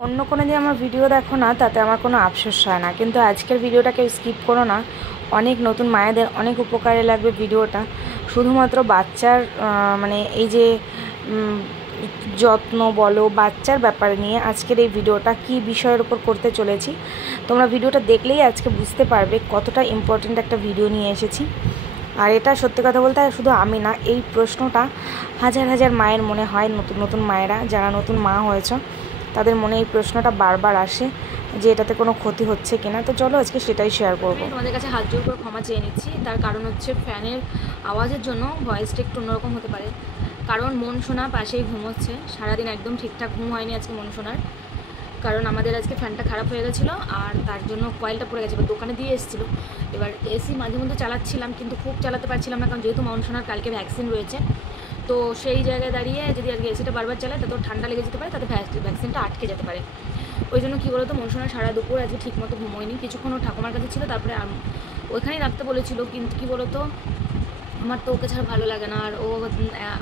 অন্য কোনো দিন আমার ভিডিও দেখো না, তাতে আমার কোনো আফসোস হয় না, কিন্তু আজকের ভিডিওটাকে স্কিপ করো না। অনেক নতুন মায়েদের অনেক উপকারে লাগবে ভিডিওটা। শুধুমাত্র বাচ্চার মানে এই যে যত্ন বলো, বাচ্চার ব্যাপারে নিয়ে আজকের এই ভিডিওটা কী বিষয়ের উপর করতে চলেছি, তোমরা ভিডিওটা দেখলেই আজকে বুঝতে পারবে কতটা ইম্পর্ট্যান্ট একটা ভিডিও নিয়ে এসেছি। আর এটা সত্যি কথা বলতে শুধু আমি না, এই প্রশ্নটা হাজার হাজার মায়ের মনে হয়, নতুন নতুন মায়েরা যারা নতুন মা হয়েছে তাদের মনে এই প্রশ্নটা বারবার আসে যে এটাতে কোনো ক্ষতি হচ্ছে কিনা। তো চলো আজকে সেটাই শেয়ার করব। তোমাদের কাছে হাত জোর করে ক্ষমা চেয়ে নিচ্ছি, তার কারণ হচ্ছে ফ্যানের আওয়াজের জন্য ভয়েসটা একটু অন্যরকম হতে পারে। কারণ মন শোনা পাশেই ঘুমোচ্ছে, সারাদিন একদম ঠিকঠাক ঘুম হয়নি আজকে মন শোনার, কারণ আমাদের আজকে ফ্যানটা খারাপ হয়ে গেছিলো আর তার জন্য কয়েলটা পড়ে গেছে, এবার দোকানে দিয়ে এসেছিলো। এবার এসি মাঝে মধ্যে চালাচ্ছিলাম, কিন্তু খুব চালাতে পারছিলাম না, কারণ যেহেতু মন শোনার কালকে ভ্যাকসিন রয়েছে। তো সেই জায়গায় দাঁড়িয়ে যদি আজকে এসিটা বারবার চালায় তাতে ঠান্ডা লেগে যেতে পারে, তাতে ভ্যাকসিনটা আটকে যেতে পারে। ওই জন্য কী বলতো, মন শোনা সারা দুপুর আজকে ঠিক মতো ঘুমোয়নি, কিছুক্ষণ ও ঠাকুমার কাছে ছিল, তারপরে ওইখানেই রাখতে বলেছিল। কিন্তু কী বলতো, আমার তো ওকে ছাড়া ভালো লাগে না, আর ও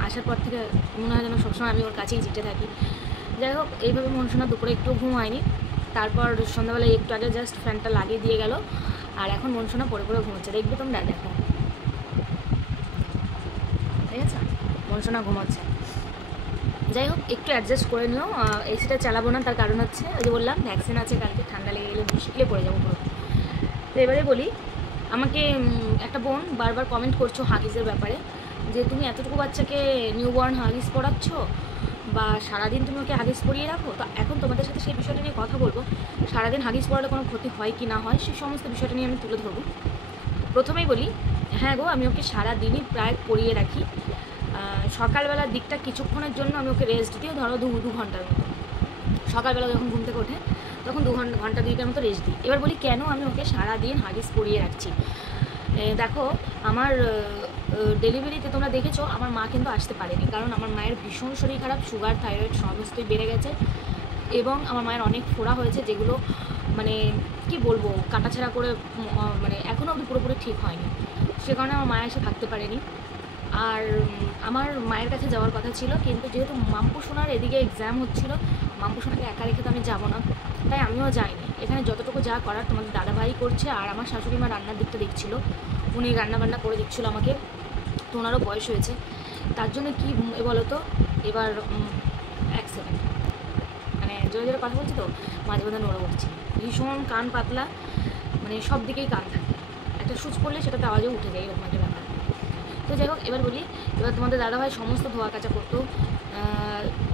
আসার পর থেকে মনে হয় যেন সবসময় আমি ওর কাছেই জিতে থাকি। যাই হোক, এইভাবে মন শোনা দুপুরে একটু ঘুম হয়নি। তারপর সন্ধ্যাবেলায় একটু আগে জাস্ট ফ্যানটা লাগিয়ে দিয়ে গেল, আর এখন মন শোনা পড়ে পড়ে ঘুমোচ্ছে। দেখবে তোমরা, দেখো, ঠিক আছে, মন শোনা ঘুমোচ্ছে। যাই হোক, একটু অ্যাডজাস্ট করে নিও। এসিটা চালাবো না, তার কারণ হচ্ছে ওই যে বললাম ভ্যাকসিন আছে, কালকে ঠান্ডা লেগে গেলে মুশকিলে পড়ে যাবো পুরো। তো এবারে বলি, আমাকে একটা বোন বারবার কমেন্ট করছো হাগিসের ব্যাপারে, যে তুমি এতটুকু বাচ্চাকে নিউবর্ন হাগিস পড়াচ্ছ, বা সারাদিন তুমি ওকে হাগিস পরিয়ে রাখো। তো এখন তোমাদের সাথে সেই বিষয়টা নিয়ে কথা বলবো, সারাদিন হাগিস পড়ালে কোনো ক্ষতি হয় কি না হয়, সেই সমস্ত বিষয়টা নিয়ে আমি তুলে ধরবো। প্রথমেই বলি, হ্যাঁ গো, আমি ওকে সারাদিনই প্রায় পরিয়ে রাখি। সকালবেলার দিকটা কিছুক্ষণের জন্য আমি ওকে রেস্ট দিই, ধরো দু ঘন্টার মতো। সকালবেলা যখন ঘুম থেকে ওঠে তখন ঘন্টা দুইটার মতো রেস্ট দিই। এবার বলি কেন আমি ওকে সারাদিন হাগিস পরিয়ে রাখছি। দেখো, আমার ডেলিভারিতে তোমরা দেখেছো আমার মা কিন্তু আসতে পারেনি, কারণ আমার মায়ের ভীষণ শরীর খারাপ, সুগার থাইরয়েড সমস্তই বেড়ে গেছে, এবং আমার মায়ের অনেক ফোড়া হয়েছে, যেগুলো মানে কি বলবো, কাটাছেঁড়া করে মানে এখনও অবধি পুরোপুরি ঠিক হয়নি। সে কারণে আমার মায়ের এসে থাকতে পারেনি। আর আমার মায়ের কাছে যাওয়ার কথা ছিল, কিন্তু যেহেতু মাম্পু সোনার এদিকে এক্সাম হচ্ছিলো, মাম্পু সোনাকে একা রেখে তো আমি যাবো না, তাই আমিও যাইনি। এখানে যতটুকু যা করার তোমাদের দাদাভাই করছে, আর আমার শাশুড়ি মা রান্নার দিকটা দেখছিলো, উনি রান্নাবান্না করে দিচ্ছিলো আমাকে। তো ওনারও বয়স হয়েছে, তার জন্য কি বলো তো, এবার এক সেকেন্ড, মানে জোরে জোরে কথা বলছি তো মাঝে মাঝে নড়ে উঠছি, ভীষণ কান পাতলা, মানে সব দিকেই কান থাকে, একটা সুচ পড়লে সেটাতে আওয়াজও উঠে যায়, এরকম একটা ব্যাপার। তো যাই হোক, এবার বলি, এবার তোমাদের দাদাভাই সমস্ত ধোয়া কাচা করতো।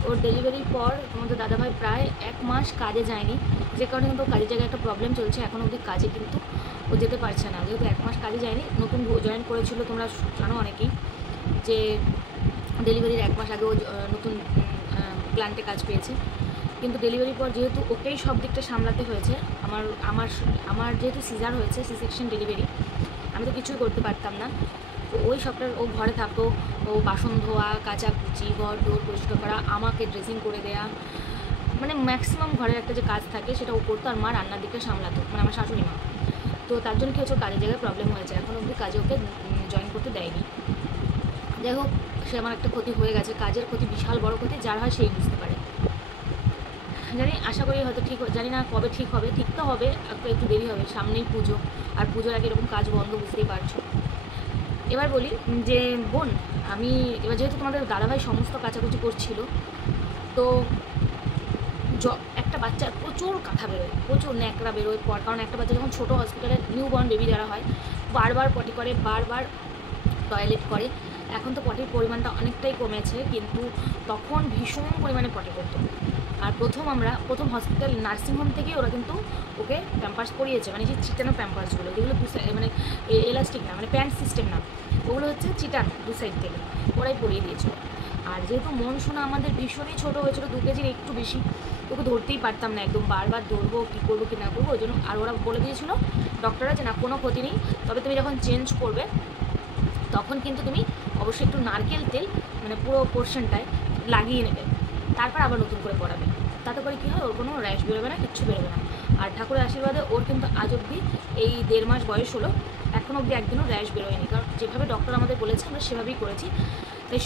ওর ডেলিভারির পর তোমাদের দাদাভাই প্রায় 1 মাস কাজে যায়নি, যে কারণে কিন্তু কাজের জায়গায় একটা প্রবলেম চলছে, এখন অবধি কাজে কিন্তু ও যেতে পারছে না, যেহেতু 1 মাস কাজে যায়নি। নতুন জয়েন করেছিল, তোমরা জানো অনেকেই, যে ডেলিভারির 1 মাস আগে ও নতুন প্ল্যান্টে কাজ পেয়েছে। কিন্তু ডেলিভারির পর যেহেতু ওকেই সব দিকটা সামলাতে হয়েছে, আমার আমার আমার যেহেতু সিজার হয়েছে, সি সেকশন ডেলিভারি, আমি তো কিছুই করতে পারতাম না। তো ওই সবটা ও ঘরে থাকতো, ও বাসন ধোয়া, কাচাকুচি, ঘর ডোর পরিষ্কার করা, আমাকে ড্রেসিং করে দেয়া, মানে ম্যাক্সিমাম ঘরের একটা যে কাজ থাকে সেটা ও করতো, আর মা রান্নার দিকটা সামলাতো, মানে আমার শাশুড়ি মা। তো তার জন্য কী হচ্ছে, কাজের জায়গায় প্রবলেম হয়েছে, এখন অবধি কাজে ওকে জয়েন করতে দেয়নি। যাই হোক, সে আমার একটা ক্ষতি হয়ে গেছে, কাজের ক্ষতি, বিশাল বড় ক্ষতি, যার হয় সেই বুঝতে পারে। জানি, আশা করি হয়তো ঠিক, জানি না কবে ঠিক হবে, ঠিক তো হবে, একটু দেরি হবে, সামনেই পুজো, আর পুজোর আগে এরকম কাজ বন্ধ, বুঝতেই পারছো। এবার বলি যে বোন, আমি এবার যেহেতু তোমাদের দাদাভাই সমস্ত কাচাকুচি করছিল, তো একটা বাচ্চার প্রচুর কাঁথা বেরোয়, প্রচুর ন্যাকড়া বেরোয় পর, কারণ একটা বাচ্চা যখন ছোটো হসপিটালে নিউবর্ন বেবি যারা হয়, বারবার পটি করে, বারবার টয়লেট করে। এখন তো পটির পরিমাণটা অনেকটাই কমেছে, কিন্তু তখন ভীষণ পরিমাণে পটি করতো। আর প্রথম হসপিটাল নার্সিংহোম থেকেই ওরা কিন্তু ওকে প্যাম্পার্স পরিয়েছে, মানে সেই চিটানো প্যাম্পার্সগুলো, যেগুলো মানে এলাস্টিক না, মানে প্যান্ট সিস্টেম না, ওগুলো হচ্ছে চিটানো, দু সাইড থেকে ওরাই পরিয়ে দিয়েছিল। আর যেহেতু মন শোনা আমাদের ভীষণই ছোটো হয়েছিল, 2 কেজির একটু বেশি, ওকে ধরতেই পারতাম না, একদম বারবার ধরবো, কী করবো কি না করবো, ওই জন্য। আর ওরা বলে দিয়েছিলো ডক্টররা যে না, কোনো ক্ষতি নেই, তবে তুমি যখন চেঞ্জ করবে তখন কিন্তু তুমি অবশ্যই একটু নারকেল তেল মানে পুরো পোর্শনটায় লাগিয়ে নেবে, তারপর আবার নতুন করে পড়াবে। তাতে করে কী হয়, ওর কোনো র্যাশ বেরোবে না, কিচ্ছু বেরোবে না। আর ঠাকুরের আশীর্বাদে ওর কিন্তু আজ অবধি, এই 1.5 মাস বয়স হলো, এখন অবধি একদিনও র্যাশ বেরোয়নি, কারণ যেভাবে ডক্টর আমাদের বলেছে আমরা সেভাবেই করেছি। তাই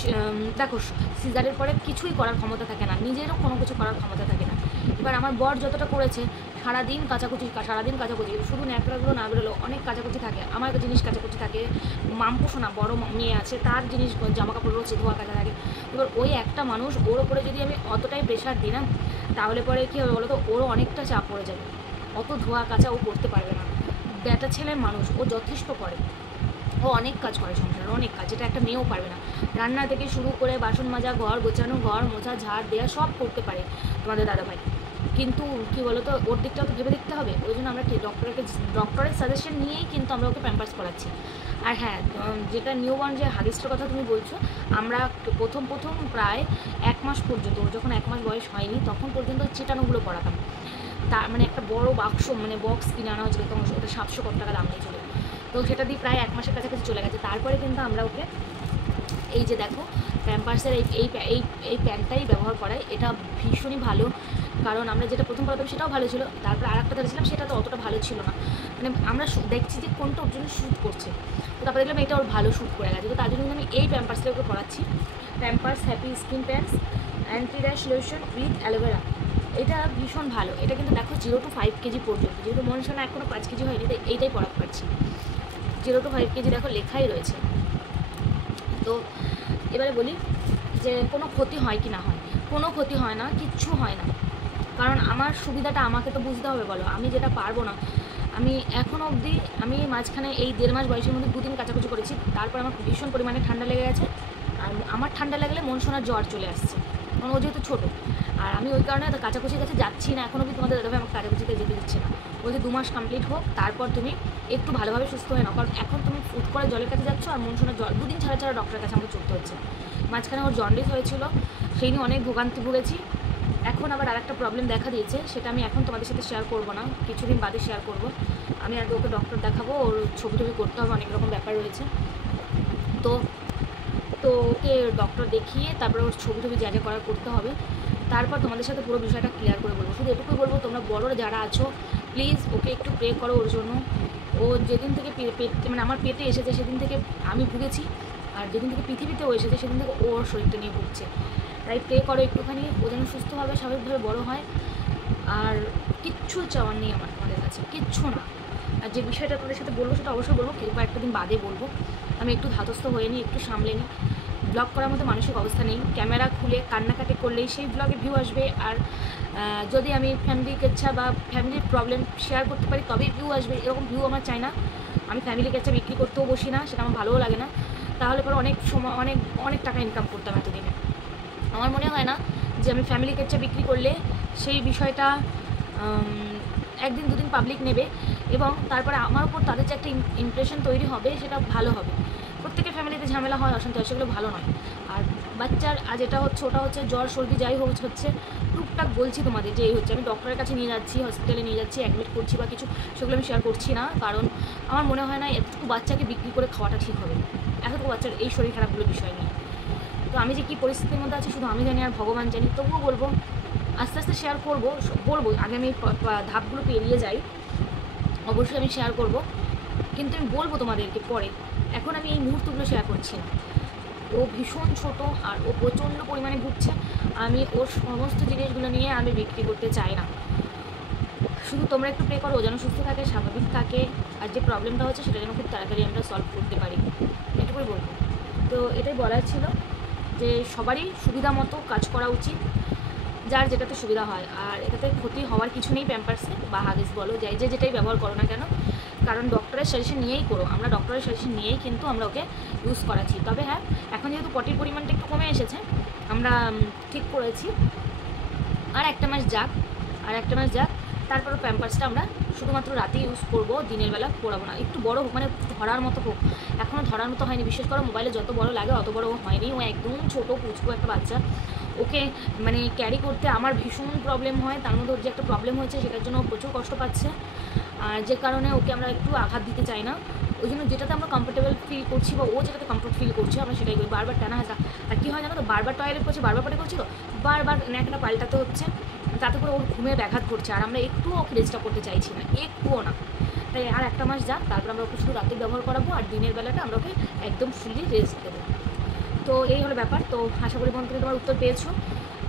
দেখো, সিজারের পরে কিছুই করার ক্ষমতা থাকে না, নিজেরও কোনো কিছু করার ক্ষমতা থাকে না, এবার আমার বর যতটা করেছে সারাদিন কাচাকুচি, শুধু ন্যাকড়াগুলো না বেরোলো, অনেক কাচাকুচি থাকে, আমার একটা জিনিস কাচাকুচি থাকে, মামপোষো না বড় মেয়ে আছে, তার জিনিস জামা কাপড় রয়েছে ধোয়া কাচা থাকে। এবার ওই একটা মানুষ, ওর ওপরে যদি আমি অতটাই প্রেশার দিই না, তাহলে পরে কী হবে বলো তো, ওরও অনেকটা চাপ পড়ে যাবে, অত ধোয়া কাচা ও করতে পারবে না। বেটা ছেলের মানুষ, ও যথেষ্ট করে, ও অনেক কাজ করে সংসারে, অনেক কাজ, যেটা একটা মেয়েও পারবে না। রান্না থেকে শুরু করে বাসন মাজা, ঘর গোছানো, ঘর মোছা, ঝাড় দেওয়া সব করতে পারে তোমাদের দাদাভাই। কিন্তু কী বলো তো, ওর দিকটাও তো ভেবে দেখতে হবে। ওই জন্য আমরা কি ডক্টরের সাজেশন নিয়েই কিন্তু আমরা ওকে প্যাম্পার্স করাচ্ছি। আর হ্যাঁ, যেটা নিউবর্ন যে হাগিসটার কথা তুমি বলছো, আমরা প্রথম প্রায় 1 মাস পর্যন্ত, ওর যখন 1 মাস বয়স হয়নি তখন পর্যন্ত চিটানোগুলো করাতাম। তার মানে একটা বড় বাক্স, মানে বক্স কিনে আনা হয়েছিল, তখন ওটা 700 টাকা দাম নিয়েছিল। তো সেটা দিয়ে প্রায় 1 মাসের কাছাকাছি চলে গেছে। তারপরে কিন্তু আমরা ওকে এই যে দেখো প্যাম্পার্সের এই প্যান্টটাই ব্যবহার করাই। এটা ভীষণই ভালো, কারণ আমরা যেটা প্রথম করাতাম সেটাও ভালো ছিল, তারপর আর একটা ধরেছিলাম সেটা তো অতটা ভালো ছিল না। মানে আমরা দেখছি যে কোনটা ওর জন্য শ্যুট করছে, তো তারপরে দেখলাম এটা ওর ভালো শ্যুট করে গেছে। তো তার জন্য আমি এই প্যাম্পার্সটা ওকে করাচ্ছি। Pampers happy skin pants anti rash lotion with aloe vera. এটা ভীষণ ভালো। এটা কিন্তু দেখো 0 to 5 কেজি পর্যন্ত, যেহেতু মনসোনা এখনও 5 কেজি হয়নি, তাই এইটাই পড়াতে পারছি। 0 to 5 কেজি দেখো লেখাই রয়েছে। তো এবারে বলি যে কোনো ক্ষতি হয় কি না হয়, কোনো ক্ষতি হয় না, কিচ্ছু হয় না, কারণ আমার সুবিধাটা আমাকে তো বুঝতে হবে বলো। আমি যেটা পারবো না, আমি এখনও অবধি, আমি মাঝখানে এই 1.5 মাস বয়সের মধ্যে 2 দিন কাচাকুচি করেছি, তারপর আমার ভীষণ পরিমাণে ঠান্ডা লেগে গেছে। আর আমার ঠান্ডা লাগলে মনসোনার জ্বর চলে আসছে, কারণ ও যেহেতু ছোটো। আর আমি ওই কারণে কাচাকুচির কাছে যাচ্ছি না, এখনও অবধি তোমাদের দাদাভাই আমাকে কাচাকুচিতে যেতে দিচ্ছে না, বলছে 2 মাস কমপ্লিট হোক, তারপর তুমি একটু ভালোভাবে সুস্থ হয়ে নাও। কারণ এখন তুমি ফুট করে জলের কাছে যাচ্ছ, আর মনসোনার জ্বর 2 দিন ছাড়া ডক্টরের কাছে আমাকে চলতে হচ্ছে। মাঝখানে ওর জন্ডিস হয়েছিল, সেই নিয়ে অনেক ভোগান্তি ভুগেছি। এখন আবার আরেকটা প্রবলেম দেখা দিয়েছে, সেটা আমি এখন তোমাদের সাথে শেয়ার করবো না, কিছুদিন বাদে শেয়ার করবো। আমি আগে ওকে ডক্টর দেখাবো, ওর ছবি করতে হবে, অনেক রকম ব্যাপার রয়েছে। তো ওকে ডক্টর দেখিয়ে তারপরে ওর ছবি যা যা করার করতে হবে, তারপর তোমাদের সাথে পুরো বিষয়টা ক্লিয়ার করে বলবো। শুধু এটুকুই বলবো, তোমরা বড়রা যারা আছো প্লিজ ওকে একটু প্রে করো ওর জন্য। ও যেদিন থেকে মানে আমার পেটে এসেছে সেদিন থেকে আমি ভুগেছি, আর যেদিন থেকে পৃথিবীতে ও এসেছে সেদিন থেকে ওর শরীরটা নিয়ে ভুগছে। তাই প্রে করো একটুখানি, ও যেন সুস্থভাবে স্বাভাবিকভাবে বড় হয়। আর কিচ্ছু চাওয়ার নেই আমার তোমাদের কাছে, কিচ্ছু না। আর যে বিষয়টা তোমাদের সাথে বলবো সেটা অবশ্যই বলবো, কিন্তু একটা দিন বাদে বলবো। আমি একটু ধাতস্থ হয়ে নিই, একটু সামলে নিই। ব্লগ করার মতো মানসিক অবস্থা নেই, ক্যামেরা খুলে কান্নাকাটি করলেই সেই ব্লগে ভিউ আসবে। আর যদি আমি ফ্যামিলি কেচ্ছা বা ফ্যামিলির প্রবলেম শেয়ার করতে পারি তবেই ভিউ আসবে, এরকম ভিউ আমার চাই না। আমি ফ্যামিলি কেচ্ছা বিক্রি করতেও বসি না, সেটা আমার ভালোও লাগে না। তাহলে পরে অনেক সময় অনেক টাকা ইনকাম করতাম এতদিনে। আমার মনে হয় না যে আমি ফ্যামিলি কেচ্ছা বিক্রি করলে সেই বিষয়টা 1 দিন 2 দিন পাবলিক নেবে, এবং তারপরে আমার উপর তাদের যে একটা ইমপ্রেশন তৈরি হবে সেটা ভালো হবে। প্রত্যেকের ফ্যামিলিতে ঝামেলা হয়, অশান্তি হয়, সেগুলো ভালো নয়। আর বাচ্চার যেটা হচ্ছে ওটা হচ্ছে জ্বর সর্দি যাই হচ্ছে টুকটাক বলছি তোমাদের যে এই হচ্ছে। আমি ডক্টরের কাছে নিয়ে যাচ্ছি, হসপিটালে নিয়ে যাচ্ছি, অ্যাডমিট করছি বা কিছু, সেগুলো আমি শেয়ার করছি না, কারণ আমার মনে হয় না এতটুকু বাচ্চাকে বিক্রি করে খাওয়াটা ঠিক হবে, এতটুকু বাচ্চার এই শরীর খারাপগুলো বিষয় নিয়ে। তো আমি যে কী পরিস্থিতির মধ্যে আছি শুধু আমি জানি আর ভগবান জানি। তবুও বলবো আস্তে আস্তে শেয়ার করবো, আগে আমি ধাপগুলো পেরিয়ে যাই, অবশ্যই আমি শেয়ার করব, কিন্তু আমি বলবো তোমাদেরকে পরে। এখন আমি এই মুহূর্তগুলো শেয়ার করছি না। ও ভীষণ ছোট আর ও প্রচণ্ড পরিমাণে ভুগছে। আমি ওর সমস্ত জিনিসগুলো নিয়ে আমি বিক্রি করতে চাই না। শুধু তোমরা একটু প্রে করো ও যেন সুস্থ থাকে, স্বাভাবিক থাকে, আর যে প্রবলেমটা হচ্ছে সেটা যেন খুব তাড়াতাড়ি আমরা সলভ করতে পারি, এটুকুই বলবো। তো এটাই বলার ছিল যে সবারই সুবিধা মতো কাজ করা উচিত, যার যেটাতে সুবিধা হয়। আর এটাতে ক্ষতি হওয়ার কিছু নেই প্যাম্পার্সে বা হাগিস বলো, যেটাই ব্যবহার করো না কেন, কারণ ডক্টরের সাজেশন নিয়েই করো। আমরা ডক্টরের সাজেশন নিয়েই কিন্তু আমরা ওকে ইউজ করাচ্ছি। তবে হ্যাঁ, এখন যেহেতু পটির পরিমাণটা একটু কমে এসেছে, আমরা ঠিক করেছি আর একটা মাস যাক, তারপর প্যাম্পার্সটা আমরা শুধুমাত্র রাতে ইউজ করবো, দিনের বেলা পরাবো না। একটু বড় হোক, মানে ধরার মতো হোক। এখনও ধরার মতো হয়নি, বিশেষ করে মোবাইলে যত বড় লাগে অত বড় হয়নি। ও একদম ছোটো পুচকো একটা বাচ্চা, ওকে মানে ক্যারি করতে আমার ভীষণ প্রবলেম হয়। তার মধ্যে ওর যে একটা প্রবলেম হয়েছে সেটার জন্য প্রচুর কষ্ট পাচ্ছে, আর যে কারণে ওকে আমরা একটু আঘাত দিতে চাই না। ওই জন্য যেটাতে আমরা কমফোর্টেবল ফিল করছি বা ও যেটাতে কমফোর্ট ফিল করছে আমরা সেটাই করি। বারবার টানা হাসা, আর কী হয় জানো তো, বারবার টয়লেট করছি, বারবার পটে করছি, তো বারবার ন্যাকটা পাল্টাতে হচ্ছে, তাতে করে ওর ঘুমের ব্যাঘাত ঘটছে। আর আমরা একটুও ওকে ডিস্টার্ব করতে চাইছি না, একটুও না। তাই আর একটা মাস যাক, তারপর আমরা ওকে শুধু রাতে ব্যবহার করাবো, আর দিনের বেলাটা আমরা ওকে একদম ফুললি রেস্ট দেবো। তো এই হলো ব্যাপার। তো আশা করি বন্ধুরা তোমার উত্তর পেয়েছো।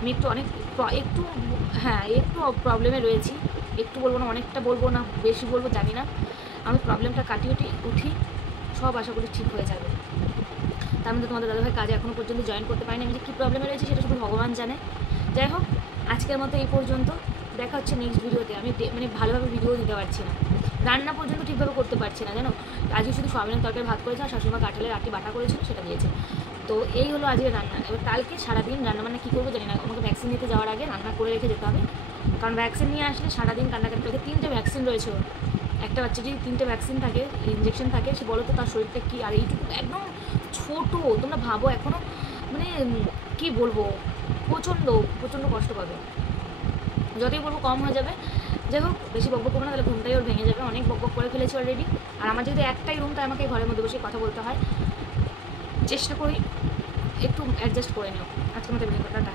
আমি একটু হ্যাঁ একটু প্রবলেমে রয়েছি, একটু বলবো না, অনেকটা বলবো না, বেশি বলবো জানি না। আমি প্রবলেমটা কাটিয়ে উঠি, সব আশা করি ঠিক হয়ে যাবে। তার মধ্যে তোমাদের দাদাভাই কাজে এখনও পর্যন্ত জয়েন করতে পারিনি। আমি যে কী প্রবলেমে রয়েছে সেটা শুধু ভগবান জানে। যাই হোক, আজকের মতো এই পর্যন্ত, দেখা হচ্ছে নেক্সট ভিডিওতে। আমি মানে ভালোভাবে ভিডিও দিতে পারছি না, রান্না পর্যন্ত ঠিকভাবে করতে পারছি না জানো। আজকে শুধু সোয়াবিনের তরকারি ভাত করেছে আর শাশুড়িমা কাঁঠালের আটি বাটা করেছিল, সেটা দিয়েছে। তো এই হলো আজকে রান্না। এবার কালকে সারাদিন রান্নাবান্না কী করবো জানি না। আমাকে ভ্যাকসিন নিতে যাওয়ার আগে রান্না করে রেখে যেতে হবে, কারণ ভ্যাকসিন নিয়ে আসলে সারাদিন কান্নাকাটি। 3টে ভ্যাকসিন রয়েছে ওর। একটা বাচ্চা যদি 3টে ভ্যাকসিন থাকে, ইঞ্জেকশন থাকে, সে বলো তো তার শরীরটা কী। আর এইটুকু একদম ছোটো, তোমরা ভাবো এখনও, মানে কী বলবো, প্রচণ্ড কষ্ট পাবে। যতই বলবো কম হয়ে যাবে। যাই হোক, বেশি বকবক করবো না, তাহলে ঘুমটাই ওর ভেঙে যাবে। অনেক বকবক করে ফেলেছি অলরেডি। আর আমার যেহেতু একটাই রুম, তাই আমাকে ঘরের মধ্যে বসে কথা বলতে হয়। চেষ্টা করি একটু অ্যাডজাস্ট করে নিও। আজকের মতো ভিডিওটা টাটা।